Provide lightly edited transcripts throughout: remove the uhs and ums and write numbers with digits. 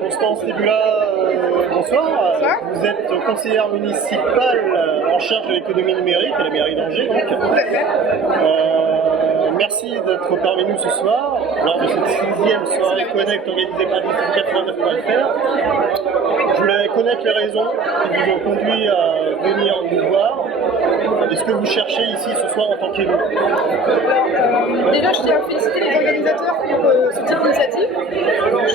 Constance Tébula, bonsoir. Bonsoir. Vous êtes conseillère municipale en charge de l'économie numérique à la mairie d'Angers. Tout à fait. Merci d'être parmi nous ce soir lors de cette 6e soirée Connect organisée par 89.fr. Je voulais connaître les raisons qui vous ont conduit à venir nous voir. Est-ce que vous cherchez ici ce soir en tant qu'élu? Déjà, je tiens à féliciter les organisateurs pour ce type d'initiative. Je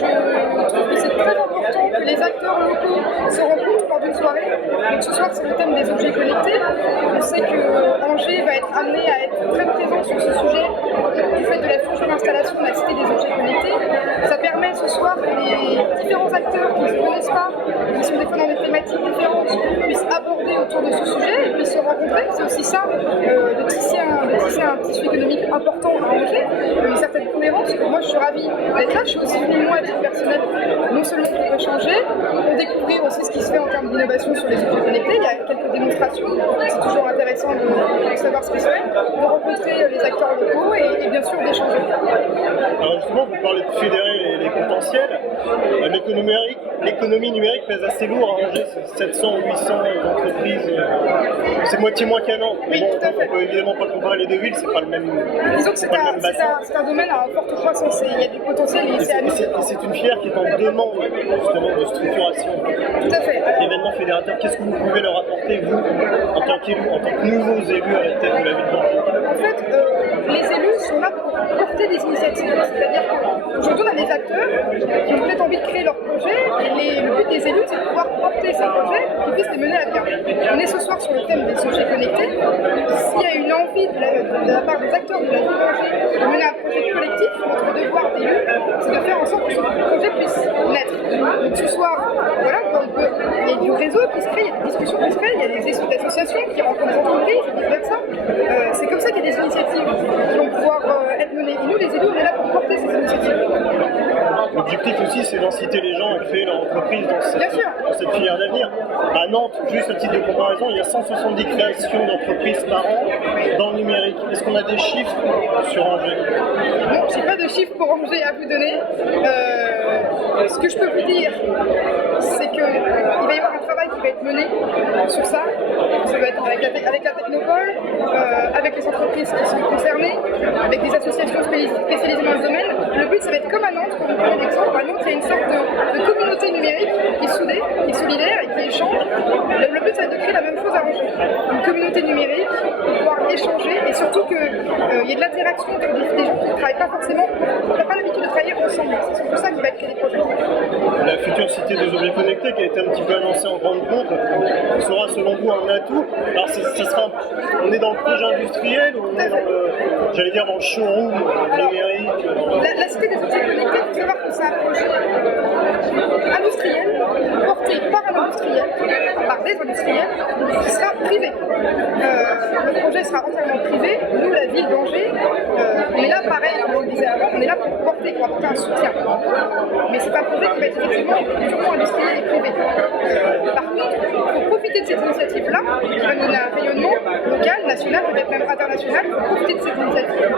trouve que c'est très important que les acteurs locaux se rencontrent lors d'une soirée. Donc ce soir, c'est le thème des objets connectés. On sait que Angers va être amené à être très présent sur ce sujet du fait de la future installation de la cité des objets connectés. Ça permet ce soir que les différents acteurs qui ne se connaissent pas, qui sont des fois dans des thématiques différentes, puissent aborder autour de ce sujet et puissent se rencontrer. C'est aussi ça, de tisser un tissu économique important à Angers, une certaine cohérence. Moi, je suis ravie d'être là. Je suis aussi venue, moi, à titre personnel, non seulement pour échanger, pour découvrir aussi ce qui se fait en termes d'innovation sur les objets connectés. Il y a quelques démonstrations. C'est toujours intéressant de savoir ce qui se fait, de rencontrer les acteurs locaux et bien sûr d'échanger. Alors justement, vous parlez de fédérer les potentiels. L'économie numérique pèse assez lourd à Angers, c'est 700 ou 800 entreprises. C'est moitié moins qu'un an. Oui, tout à fait. On peut évidemment pas comparer les deux villes, c'est pas le même. Disons que c'est un domaine à forte croissance et il y a du potentiel et c'est à nous. C'est une filière qui est en demande justement de structuration. Tout à fait. L'événement fédérateur, qu'est-ce que vous pouvez leur apporter, vous, en tant qu'élus, en tant que nouveaux élus à la tête de la ville d'Angers? En fait, les élus sont là pour porter des initiatives. C'est-à-dire qu'aujourd'hui, on a des acteurs qui ont peut-être envie de créer leur projet et le but des élus, c'est de pouvoir porter ces projets pour qu'ils puissent les mener à bien. On est ce soir sur le thème des objets connectés. S'il y a une envie de la part des acteurs de la ville d'Angers de mener un projet collectif, notre devoir d'élus, c'est de faire en sorte que ce projet puisse naître. Donc ce soir, voilà, il y a du réseau qui se crée, il y a des discussions qui se créent, il y a des associations qui rencontrent des entreprises et vice-versa. C'est comme ça qu'il y a des initiatives qui vont pouvoir être menées. Et nous, les élus, on est là pour porter ces initiatives. L'objectif aussi, c'est d'inciter les gens à créer leur entreprise dans cette filière d'avenir. À Nantes, juste à titre de comparaison, il y a 170 créations d'entreprises par an dans le numérique. Est-ce qu'on a des chiffres sur Angers? Non, je n'ai pas de chiffres pour Angers à vous donner. Ce que je peux vous dire, c'est qu'il va y avoir un travail qui va être mené sur ça. Ça va être avec la Technopole, avec les entreprises qui sont concernées, avec des associations spécialisées dans le domaine. Le but, ça va être comme à Nantes, pour vous donner un exemple. À Nantes, il y a une sorte de communauté numérique qui est soudée, qui est solidaire et qui échange. Le but, ça va être de créer la même chose à Angers. Une communauté numérique pour pouvoir échanger et surtout qu'il y ait de l'interaction entre des gens qui ne travaillent pas forcément, qui n'ont pas l'habitude de travailler ensemble. C'est surtout ça qui va être créé des projets. La future cité des objets connectés qui a été un petit peu annoncée en grande pompe sera selon vous un atout. Alors on est dans le projet industriel ou on est dans le showroom numérique? La cité des objets connectés, il faut savoir que c'est un projet industriel, porté par un industriel, par des industriels, qui sera privé. Le projet sera entièrement privé. Nous, la ville d'Angers, on est là, pareil, comme on le disait avant, on est là pour porter un soutien. Mais c'est un projet qui va être effectivement purement industriel et privé. Par contre, il faut profiter de cette initiative-là, qui va donner un rayonnement local, national, peut-être même international, pour profiter de cette initiative.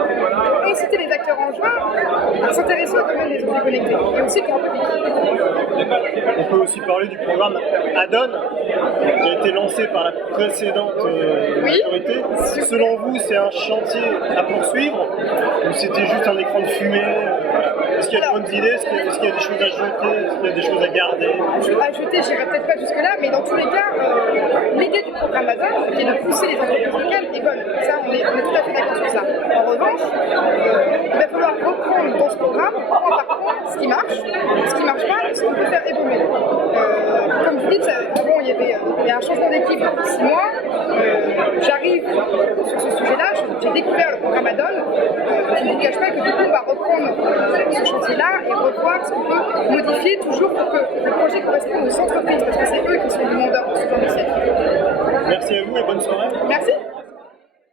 Inciter les acteurs angevins à s'intéresser au domaine des objets connectés et aussi le grand public. On peut aussi parler du programme Add-on qui a été lancé par la précédente autorité. Selon vous, c'est un chantier à poursuivre ou c'était juste un écran de fumée? Est-ce qu'il y a de bonnes idées? Est-ce qu'il y a des choses à jeter? Est-ce qu'il y a des choses à garder? À jeter, je n'irai peut-être pas jusque-là, mais dans tous les cas, l'idée du programme Add-on, qui est de pousser les entreprises locales, est bonne. Ça, on est tout à fait d'accord sur ça. En revanche, il va falloir reprendre dans ce programme, point par point, ce qui marche pas, et ce qu'on peut faire évoluer. Comme vous dites, avant, il y a un changement d'équipe depuis 6 mois. J'arrive sur ce sujet-là, j'ai découvert le programme Add-on. Je ne vous cache pas que du coup, on va reprendre ce chantier-là et revoir ce qu'on peut modifier toujours pour que le projet corresponde aux entreprises, parce que c'est eux qui sont demandeurs de ce genre d'initiative. Merci à vous et bonne soirée. Merci.